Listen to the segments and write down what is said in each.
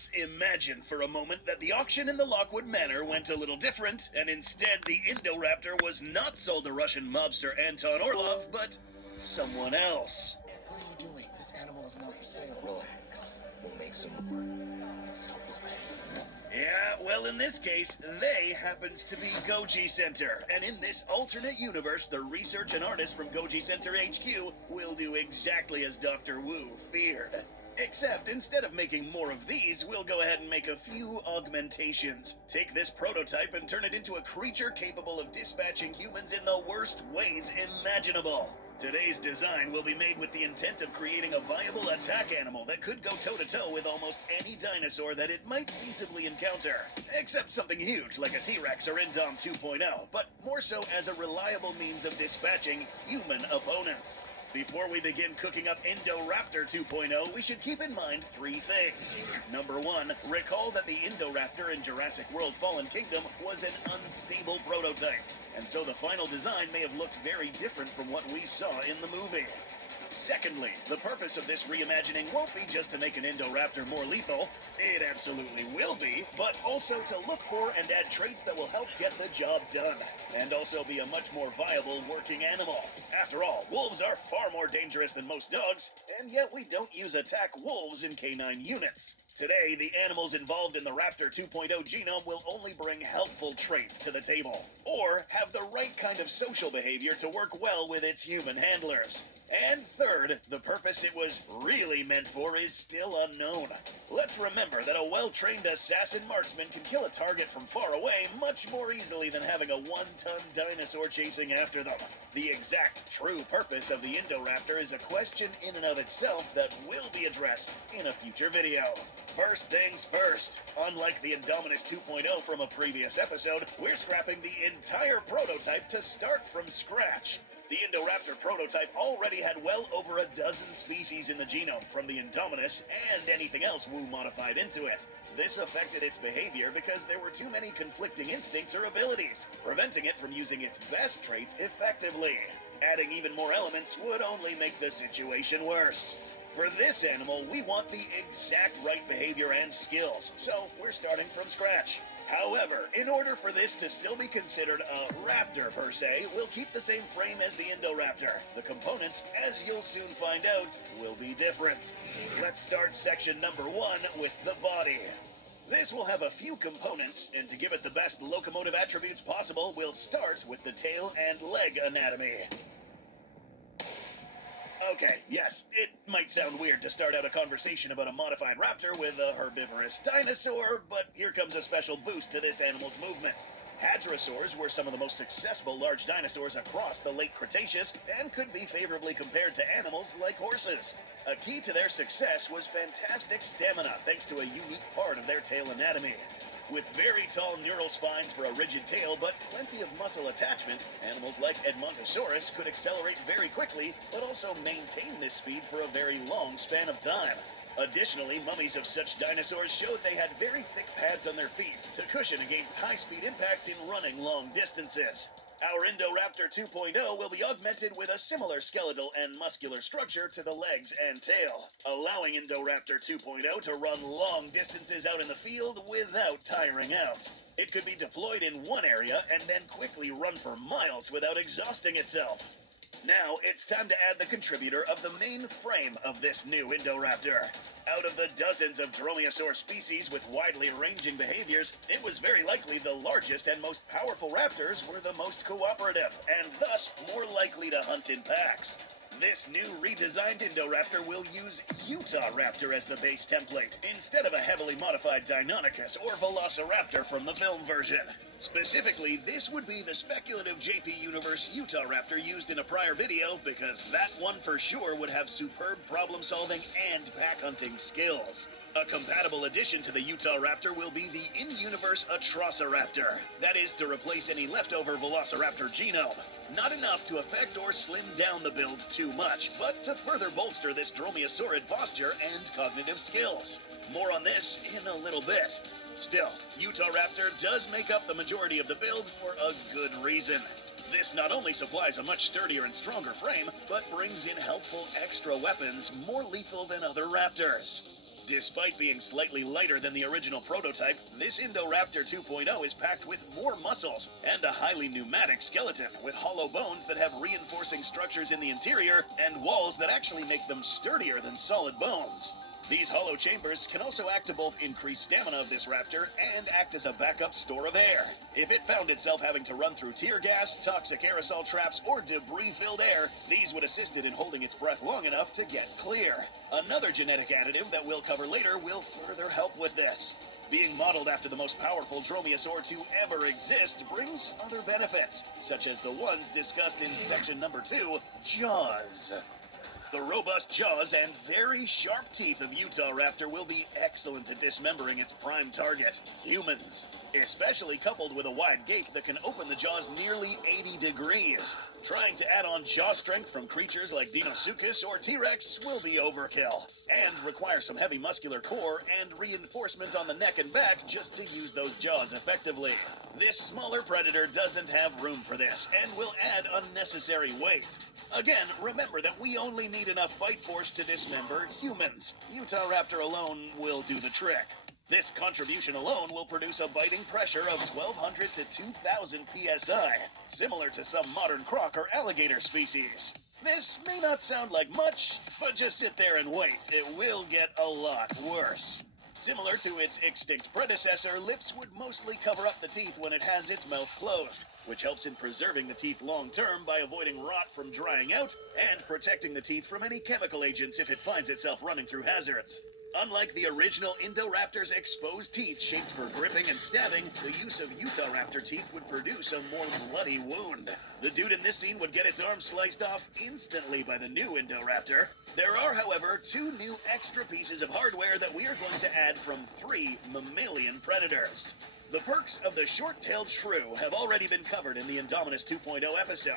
Let's imagine for a moment that the auction in the Lockwood Manor went a little different, and instead the Indoraptor was not sold to Russian mobster Anton Orlov, but someone else. What are you doing? This animal is not for sale. Relax. We'll make some more. So will they. Yeah, well, in this case, they happens to be Gojicenter, and in this alternate universe, the research and artists from Gojicenter HQ will do exactly as Dr. Wu feared. Except, instead of making more of these, we'll go ahead and make a few augmentations. Take this prototype and turn it into a creature capable of dispatching humans in the worst ways imaginable. Today's design will be made with the intent of creating a viable attack animal that could go toe-to-toe with almost any dinosaur that it might feasibly encounter. Except something huge like a T-Rex or Indom 2.0, but more so as a reliable means of dispatching human opponents. Before we begin cooking up Indoraptor 2.0, we should keep in mind three things. Number one, recall that the Indoraptor in Jurassic World Fallen Kingdom was an unstable prototype, and so the final design may have looked very different from what we saw in the movie. Secondly, the purpose of this reimagining won't be just to make an Indoraptor more lethal, it absolutely will be, but also to look for and add traits that will help get the job done, and also be a much more viable working animal. After all, wolves are far more dangerous than most dogs, and yet we don't use attack wolves in canine units. Today, the animals involved in the Raptor 2.0 genome will only bring helpful traits to the table, or have the right kind of social behavior to work well with its human handlers. And third, the purpose it was really meant for is still unknown. Let's remember that a well-trained assassin marksman can kill a target from far away much more easily than having a one-ton dinosaur chasing after them. The exact true purpose of the Indoraptor is a question in and of itself that will be addressed in a future video. First things first, unlike the Indominus 2.0 from a previous episode, we're scrapping the entire prototype to start from scratch. The Indoraptor prototype already had well over a dozen species in the genome from the Indominus and anything else Wu modified into it. This affected its behavior because there were too many conflicting instincts or abilities, preventing it from using its best traits effectively. Adding even more elements would only make the situation worse. For this animal, we want the exact right behavior and skills, so we're starting from scratch. However, in order for this to still be considered a raptor per se, we'll keep the same frame as the Indoraptor. The components, as you'll soon find out, will be different. Let's start section number one with the body. This will have a few components, and to give it the best locomotive attributes possible, we'll start with the tail and leg anatomy. Okay, yes, it might sound weird to start out a conversation about a modified raptor with a herbivorous dinosaur, but here comes a special boost to this animal's movement. Hadrosaurs were some of the most successful large dinosaurs across the late Cretaceous and could be favorably compared to animals like horses. A key to their success was fantastic stamina thanks to a unique part of their tail anatomy. With very tall neural spines for a rigid tail, but plenty of muscle attachment, animals like Edmontosaurus could accelerate very quickly, but also maintain this speed for a very long span of time. Additionally, mummies of such dinosaurs showed they had very thick pads on their feet to cushion against high-speed impacts in running long distances. Our Indoraptor 2.0 will be augmented with a similar skeletal and muscular structure to the legs and tail, allowing Indoraptor 2.0 to run long distances out in the field without tiring out. It could be deployed in one area and then quickly run for miles without exhausting itself. Now, it's time to add the contributor of the main frame of this new Indoraptor. Out of the dozens of dromaeosaur species with widely ranging behaviors, it was very likely the largest and most powerful raptors were the most cooperative, and thus more likely to hunt in packs. This new redesigned Indoraptor will use Utah Raptor as the base template, instead of a heavily modified Deinonychus or Velociraptor from the film version. Specifically, this would be the speculative JP Universe Utah Raptor used in a prior video, because that one for sure would have superb problem-solving and pack-hunting skills. A compatible addition to the Utah Raptor will be the in-universe Atrociraptor. That is to replace any leftover Velociraptor genome. Not enough to affect or slim down the build too much, but to further bolster this dromaeosaurid posture and cognitive skills. More on this in a little bit. Still, Utah Raptor does make up the majority of the build for a good reason. This not only supplies a much sturdier and stronger frame, but brings in helpful extra weapons more lethal than other raptors. Despite being slightly lighter than the original prototype, this Indoraptor 2.0 is packed with more muscles and a highly pneumatic skeleton with hollow bones that have reinforcing structures in the interior and walls that actually make them sturdier than solid bones. These hollow chambers can also act to both increase stamina of this raptor and act as a backup store of air. If it found itself having to run through tear gas, toxic aerosol traps, or debris-filled air, these would assist it in holding its breath long enough to get clear. Another genetic additive that we'll cover later will further help with this. Being modeled after the most powerful dromaeosaur to ever exist brings other benefits, such as the ones discussed in section number 2, jaws. The robust jaws and very sharp teeth of Utah Raptor will be excellent at dismembering its prime target, humans, especially coupled with a wide gape that can open the jaws nearly 80 degrees. Trying to add on jaw strength from creatures like Deinosuchus or T-Rex will be overkill, and require some heavy muscular core and reinforcement on the neck and back just to use those jaws effectively. This smaller predator doesn't have room for this, and will add unnecessary weight. Again, remember that we only need enough bite force to dismember humans. Utah Raptor alone will do the trick. This contribution alone will produce a biting pressure of 1,200 to 2,000 psi, similar to some modern croc or alligator species. This may not sound like much, but just sit there and wait. It will get a lot worse. Similar to its extinct predecessor, lips would mostly cover up the teeth when it has its mouth closed, which helps in preserving the teeth long term by avoiding rot from drying out and protecting the teeth from any chemical agents if it finds itself running through hazards. Unlike the original Indoraptor's exposed teeth shaped for gripping and stabbing, the use of Utah Raptor teeth would produce a more bloody wound. The dude in this scene would get its arm sliced off instantly by the new Indoraptor. There are, however, 2 new extra pieces of hardware that we are going to add from 3 mammalian predators. The perks of the short-tailed shrew have already been covered in the Indominus 2.0 episode.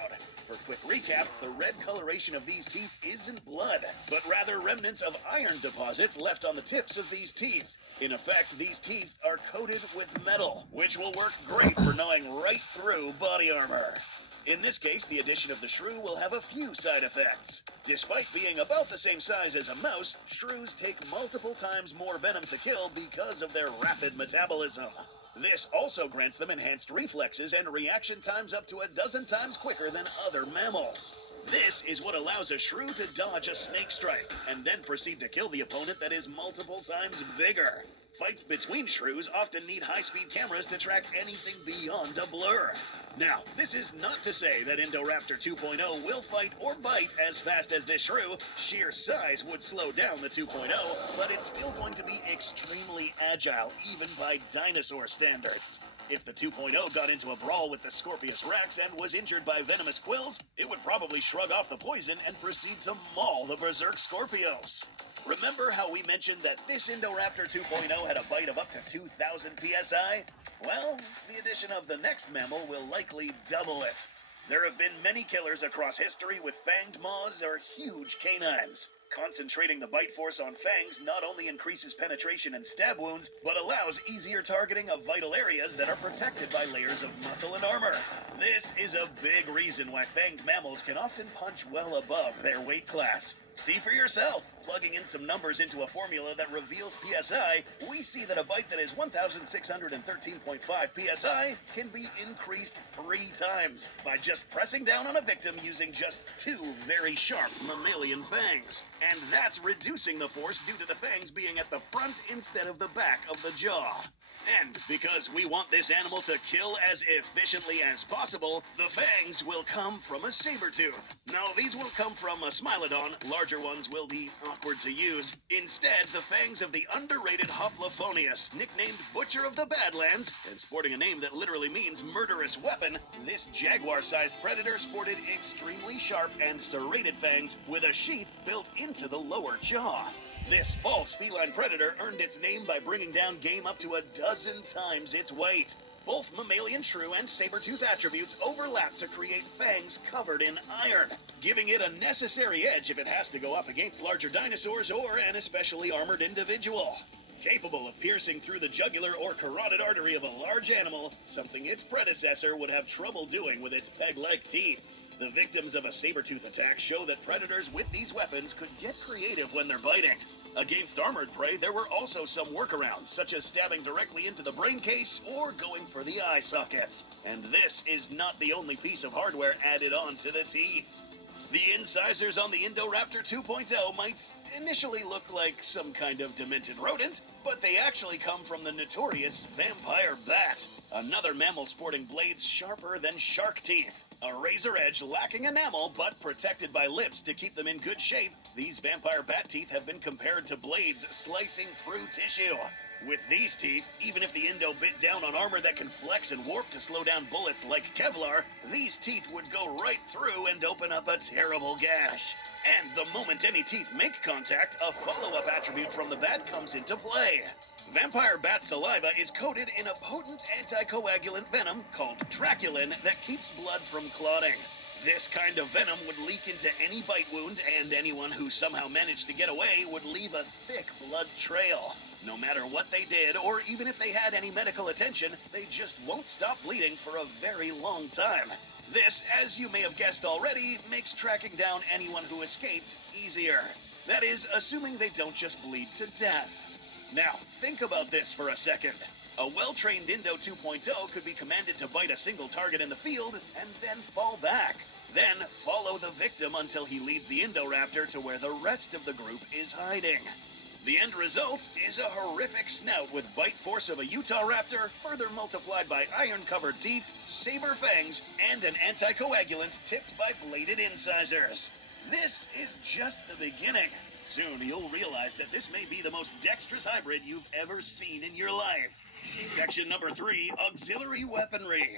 For quick recap, the red coloration of these teeth isn't blood, but rather remnants of iron deposits left on the tips of these teeth. In effect, these teeth are coated with metal, which will work great for gnawing right through body armor. In this case, the addition of the shrew will have a few side effects. Despite being about the same size as a mouse, shrews take multiple times more venom to kill because of their rapid metabolism. This also grants them enhanced reflexes and reaction times up to 12 times quicker than other mammals. This is what allows a shrew to dodge a snake strike, and then proceed to kill the opponent that is multiple times bigger. Fights between shrews often need high-speed cameras to track anything beyond a blur. Now, this is not to say that Indoraptor 2.0 will fight or bite as fast as this shrew. Sheer size would slow down the 2.0, but it's still going to be extremely agile, even by dinosaur standards. If the 2.0 got into a brawl with the Scorpius Rex and was injured by venomous quills, it would probably shrug off the poison and proceed to maul the Berserk Scorpios. Remember how we mentioned that this Indoraptor 2.0 had a bite of up to 2,000 psi? Well, the addition of the next mammal will likely double it. There have been many killers across history with fanged maws or huge canines. Concentrating the bite force on fangs not only increases penetration and stab wounds, but allows easier targeting of vital areas that are protected by layers of muscle and armor. This is a big reason why fanged mammals can often punch well above their weight class. See for yourself. Plugging in some numbers into a formula that reveals PSI, we see that a bite that is 1,613.5 PSI can be increased 3 times by just pressing down on a victim using just 2 very sharp mammalian fangs. And that's reducing the force due to the fangs being at the front instead of the back of the jaw. And because we want this animal to kill as efficiently as possible, the fangs will come from a saber-tooth. No, these won't come from a Smilodon. Larger ones will be awkward to use. Instead, the fangs of the underrated Hoplophonius, nicknamed Butcher of the Badlands, and sporting a name that literally means murderous weapon, this jaguar-sized predator sported extremely sharp and serrated fangs with a sheath built into the lower jaw. This false feline predator earned its name by bringing down game up to 12 times its weight. Both mammalian shrew and saber-tooth attributes overlap to create fangs covered in iron, giving it a necessary edge if it has to go up against larger dinosaurs or an especially armored individual. Capable of piercing through the jugular or carotid artery of a large animal, something its predecessor would have trouble doing with its peg-like teeth. The victims of a saber-tooth attack show that predators with these weapons could get creative when they're biting. Against armored prey, there were also some workarounds, such as stabbing directly into the brain case or going for the eye sockets. And this is not the only piece of hardware added on to the teeth. The incisors on the Indoraptor 2.0 might initially look like some kind of demented rodent, but they actually come from the notorious vampire bat, another mammal sporting blades sharper than shark teeth. A razor edge lacking enamel but protected by lips to keep them in good shape, these vampire bat teeth have been compared to blades slicing through tissue. With these teeth, even if the Indo bit down on armor that can flex and warp to slow down bullets like Kevlar, these teeth would go right through and open up a terrible gash. And the moment any teeth make contact, a follow-up attribute from the bat comes into play. Vampire bat saliva is coated in a potent anticoagulant venom called traculin that keeps blood from clotting. This kind of venom would leak into any bite wound, and anyone who somehow managed to get away would leave a thick blood trail. No matter what they did, or even if they had any medical attention, they just won't stop bleeding for a very long time. This, as you may have guessed already, makes tracking down anyone who escaped easier. That is, assuming they don't just bleed to death. Now, think about this for a second. A well-trained Indo 2.0 could be commanded to bite a single target in the field and then fall back. Then follow the victim until he leads the Indoraptor to where the rest of the group is hiding. The end result is a horrific snout with bite force of a Utah raptor, further multiplied by iron-covered teeth, saber fangs, and an anticoagulant tipped by bladed incisors. This is just the beginning. Soon you'll realize that this may be the most dexterous hybrid you've ever seen in your life. Section number 3, auxiliary weaponry.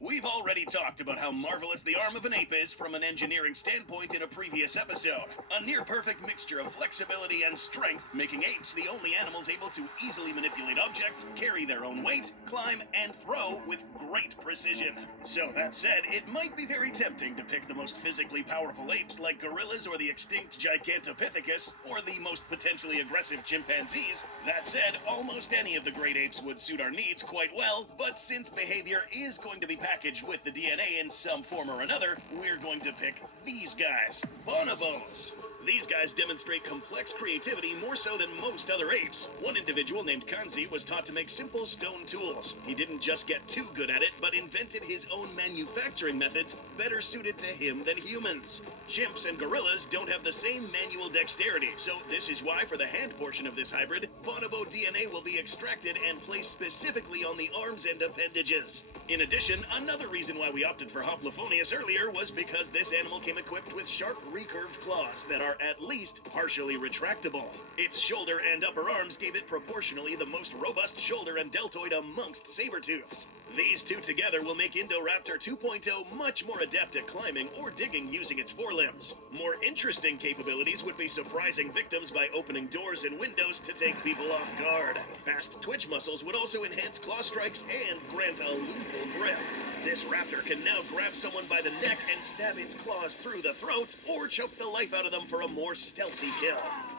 We've already talked about how marvelous the arm of an ape is from an engineering standpoint in a previous episode. A near-perfect mixture of flexibility and strength, making apes the only animals able to easily manipulate objects, carry their own weight, climb, and throw with great precision. So that said, it might be very tempting to pick the most physically powerful apes like gorillas or the extinct Gigantopithecus, or the most potentially aggressive chimpanzees. That said, almost any of the great apes would suit our needs quite well, but since behavior is going to be packaged with the DNA in some form or another, we're going to pick these guys, bonobos. These guys demonstrate complex creativity more so than most other apes. One individual named Kanzi was taught to make simple stone tools. He didn't just get too good at it, but invented his own manufacturing methods better suited to him than humans. Chimps and gorillas don't have the same manual dexterity, so this is why for the hand portion of this hybrid, bonobo DNA will be extracted and placed specifically on the arms and appendages. In addition, another reason why we opted for Hoplophonius earlier was because this animal came equipped with sharp recurved claws that are at least partially retractable. Its shoulder and upper arms gave it proportionally the most robust shoulder and deltoid amongst saber-tooths. These two together will make Indoraptor 2.0 much more adept at climbing or digging using its forelimbs. More interesting capabilities would be surprising victims by opening doors and windows to take people off guard. Fast twitch muscles would also enhance claw strikes and grant a lethal grip. This raptor can now grab someone by the neck and stab its claws through the throat, or choke the life out of them for a more stealthy kill.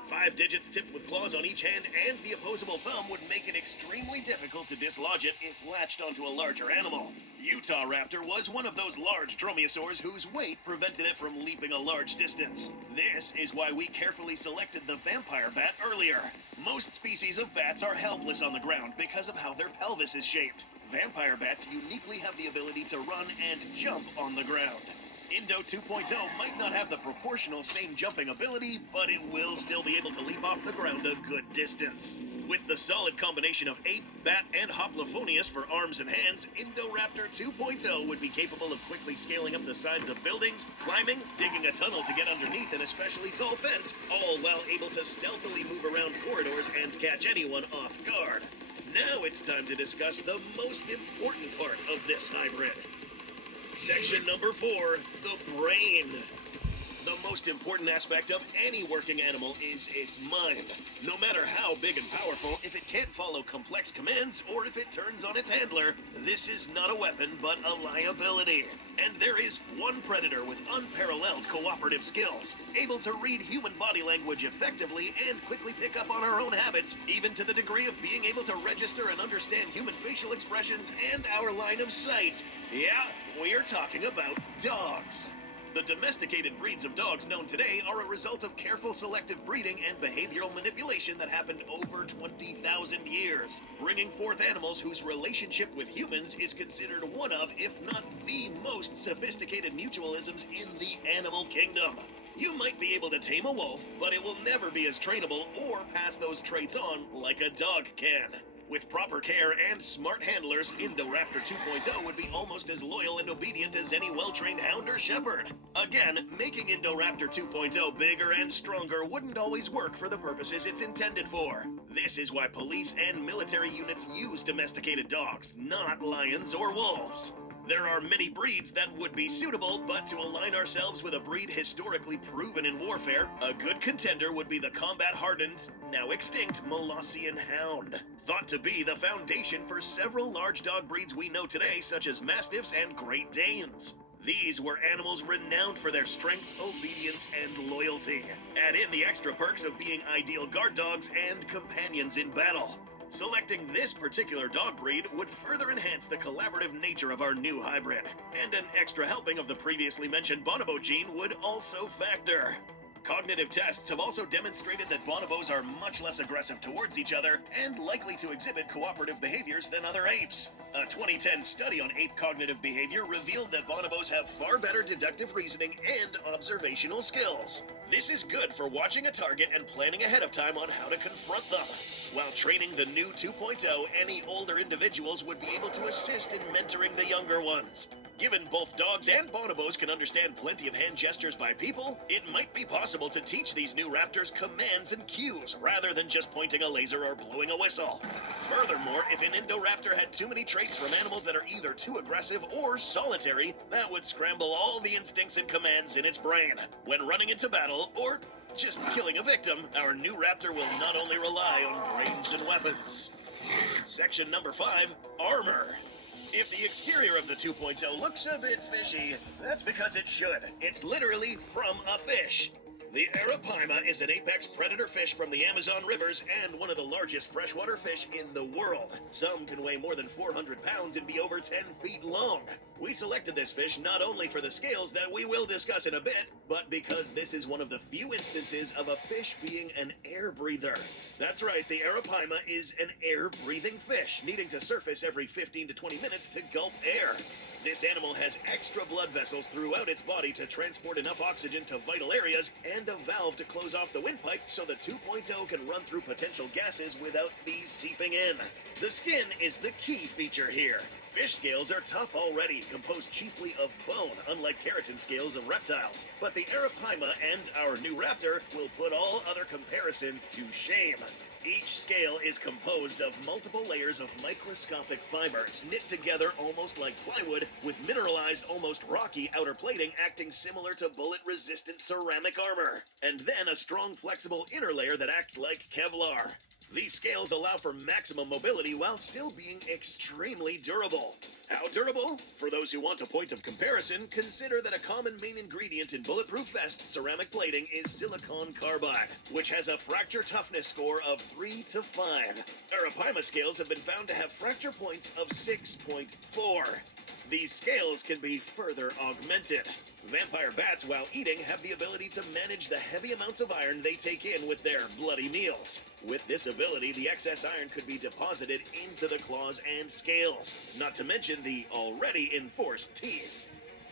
5 digits tipped with claws on each hand and the opposable thumb would make it extremely difficult to dislodge it if latched onto a larger animal. Utah raptor was one of those large dromaeosaurs whose weight prevented it from leaping a large distance. This is why we carefully selected the vampire bat earlier. Most species of bats are helpless on the ground because of how their pelvis is shaped. Vampire bats uniquely have the ability to run and jump on the ground. Indo 2.0 might not have the proportional same jumping ability, but it will still be able to leap off the ground a good distance. With the solid combination of ape, bat, and Hoplophonius for arms and hands, Indoraptor 2.0 would be capable of quickly scaling up the sides of buildings, climbing, digging a tunnel to get underneath an especially tall fence, all while able to stealthily move around corridors and catch anyone off guard. Now it's time to discuss the most important part of this hybrid. Section number 4, the brain. The most important aspect of any working animal is its mind. No matter how big and powerful, if it can't follow complex commands or if it turns on its handler, this is not a weapon but a liability. And there is one predator with unparalleled cooperative skills, able to read human body language effectively and quickly pick up on our own habits, even to the degree of being able to register and understand human facial expressions and our line of sight. Yeah, we are talking about dogs. The domesticated breeds of dogs known today are a result of careful selective breeding and behavioral manipulation that happened over 20,000 years, bringing forth animals whose relationship with humans is considered one of, if not the most sophisticated mutualisms in the animal kingdom. You might be able to tame a wolf, but it will never be as trainable or pass those traits on like a dog can. With proper care and smart handlers, Indoraptor 2.0 would be almost as loyal and obedient as any well-trained hound or shepherd. Again, making Indoraptor 2.0 bigger and stronger wouldn't always work for the purposes it's intended for. This is why police and military units use domesticated dogs, not lions or wolves. There are many breeds that would be suitable, but to align ourselves with a breed historically proven in warfare, a good contender would be the combat-hardened, now extinct Molossian Hound. Thought to be the foundation for several large dog breeds we know today, such as Mastiffs and Great Danes. These were animals renowned for their strength, obedience, and loyalty. Add in the extra perks of being ideal guard dogs and companions in battle. Selecting this particular dog breed would further enhance the collaborative nature of our new hybrid, and an extra helping of the previously mentioned bonobo gene would also factor. Cognitive tests have also demonstrated that bonobos are much less aggressive towards each other and likely to exhibit cooperative behaviors than other apes. A 2010 study on ape cognitive behavior revealed that bonobos have far better deductive reasoning and observational skills. This is good for watching a target and planning ahead of time on how to confront them. While training the new 2.0, any older individuals would be able to assist in mentoring the younger ones. Given both dogs and bonobos can understand plenty of hand gestures by people, it might be possible to teach these new raptors commands and cues rather than just pointing a laser or blowing a whistle. Furthermore, if an Indoraptor had too many traits from animals that are either too aggressive or solitary, that would scramble all the instincts and commands in its brain. When running into battle, or just killing a victim, our new raptor will not only rely on brains and weapons. Section number 5, Armor. If the exterior of the 2.0 looks a bit fishy, that's because it should. It's literally from a fish. The arapaima is an apex predator fish from the Amazon rivers and one of the largest freshwater fish in the world. Some can weigh more than 400 pounds and be over 10 feet long. We selected this fish not only for the scales that we will discuss in a bit, but because this is one of the few instances of a fish being an air breather. That's right, the arapaima is an air-breathing fish, needing to surface every 15 to 20 minutes to gulp air. This animal has extra blood vessels throughout its body to transport enough oxygen to vital areas and a valve to close off the windpipe so the 2.0 can run through potential gases without these seeping in. The skin is the key feature here. Fish scales are tough already, composed chiefly of bone, unlike keratin scales of reptiles. But the arapaima and our new raptor will put all other comparisons to shame. Each scale is composed of multiple layers of microscopic fibers, knit together almost like plywood, with mineralized, almost rocky outer plating acting similar to bullet-resistant ceramic armor, and then a strong, flexible inner layer that acts like Kevlar. These scales allow for maximum mobility while still being extremely durable. How durable? For those who want a point of comparison, consider that a common main ingredient in bulletproof vests ceramic plating is silicon carbide, which has a fracture toughness score of 3 to 5. Arapaima scales have been found to have fracture points of 6.4. These scales can be further augmented. Vampire bats, while eating, have the ability to manage the heavy amounts of iron they take in with their bloody meals. With this ability, the excess iron could be deposited into the claws and scales, not to mention the already enforced teeth.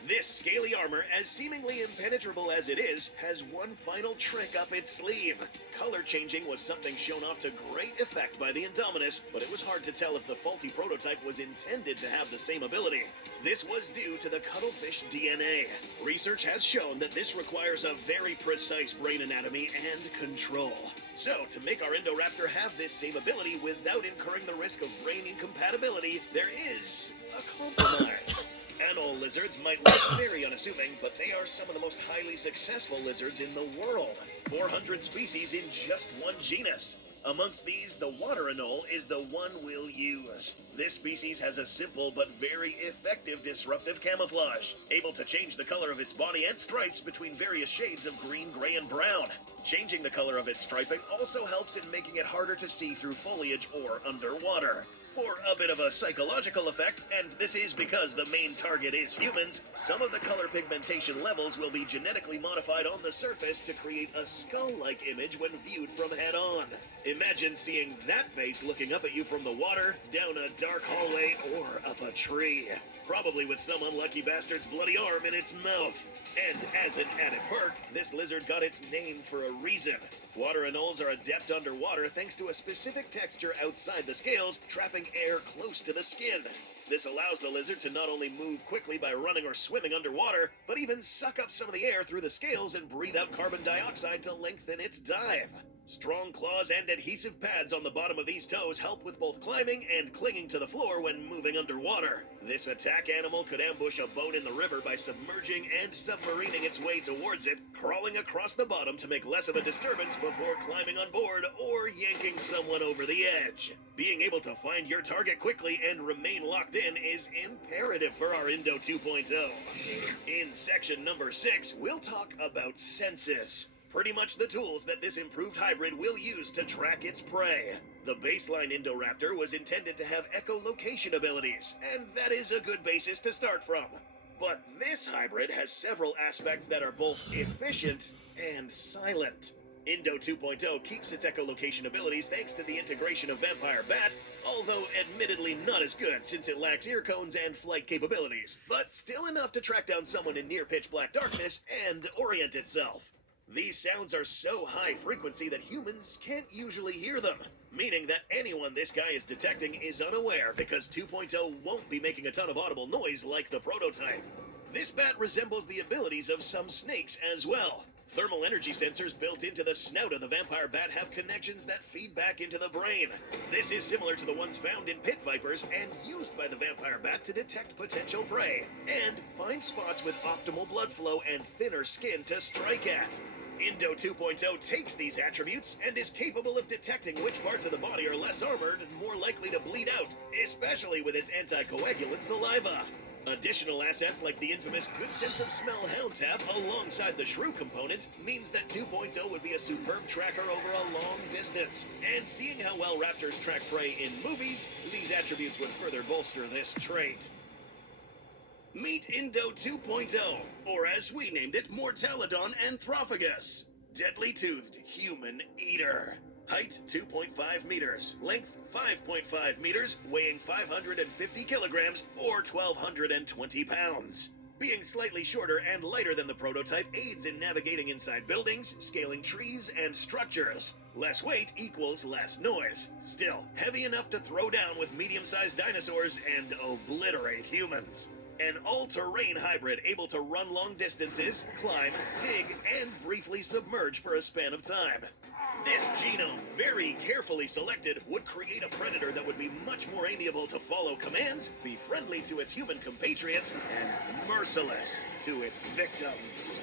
This scaly armor, as seemingly impenetrable as it is, has one final trick up its sleeve. Color changing was something shown off to great effect by the Indominus, but it was hard to tell if the faulty prototype was intended to have the same ability. This was due to the cuttlefish DNA. Research has shown that this requires a very precise brain anatomy and control. So, to make our Indoraptor have this same ability without incurring the risk of brain incompatibility, there is a compromise. Animal lizards might look very unassuming, but they are some of the most highly successful lizards in the world. 400 species in just one genus. Amongst these, the water anole is the one we'll use. This species has a simple but very effective disruptive camouflage, able to change the color of its body and stripes between various shades of green, gray, and brown. Changing the color of its striping also helps in making it harder to see through foliage or underwater. For a bit of a psychological effect, and this is because the main target is humans, some of the color pigmentation levels will be genetically modified on the surface to create a skull-like image when viewed from head-on. Imagine seeing that face looking up at you from the water, down a dark hallway, or up a tree. Probably with some unlucky bastard's bloody arm in its mouth. And as an added perk, this lizard got its name for a reason. Water anoles are adept underwater thanks to a specific texture outside the scales, trapping air close to the skin. This allows the lizard to not only move quickly by running or swimming underwater, but even suck up some of the air through the scales and breathe out carbon dioxide to lengthen its dive. Strong claws and adhesive pads on the bottom of these toes help with both climbing and clinging to the floor when moving underwater. This attack animal could ambush a boat in the river by submerging and submarining its way towards it, crawling across the bottom to make less of a disturbance before climbing on board or yanking someone over the edge. Being able to find your target quickly and remain locked in is imperative for our Indo 2.0. In section number 6, we'll talk about senses. Pretty much the tools that this improved hybrid will use to track its prey. The baseline Indoraptor was intended to have echolocation abilities, and that is a good basis to start from. But this hybrid has several aspects that are both efficient and silent. Indo 2.0 keeps its echolocation abilities thanks to the integration of Vampire Bat, although admittedly not as good since it lacks ear cones and flight capabilities, but still enough to track down someone in near pitch black darkness and orient itself. These sounds are so high frequency that humans can't usually hear them, meaning that anyone this guy is detecting is unaware because 2.0 won't be making a ton of audible noise like the prototype. This bat resembles the abilities of some snakes as well. Thermal energy sensors built into the snout of the vampire bat have connections that feed back into the brain. This is similar to the ones found in pit vipers and used by the vampire bat to detect potential prey and find spots with optimal blood flow and thinner skin to strike at. Indo 2.0 takes these attributes and is capable of detecting which parts of the body are less armored and more likely to bleed out, especially with its anticoagulant saliva. Additional assets like the infamous good sense of smell hounds have alongside the shrew component means that 2.0 would be a superb tracker over a long distance. And seeing how well raptors track prey in movies, these attributes would further bolster this trait. Meet Indo 2.0, or as we named it, Mortalodon Anthrophagus. Deadly-toothed human eater. Height 2.5 meters, length 5.5 meters, weighing 550 kilograms or 1,220 pounds. Being slightly shorter and lighter than the prototype aids in navigating inside buildings, scaling trees, and structures. Less weight equals less noise. Still, heavy enough to throw down with medium-sized dinosaurs and obliterate humans. An all-terrain hybrid able to run long distances, climb, dig, and briefly submerge for a span of time. This genome, very carefully selected, would create a predator that would be much more amiable to follow commands, be friendly to its human compatriots, and merciless to its victims.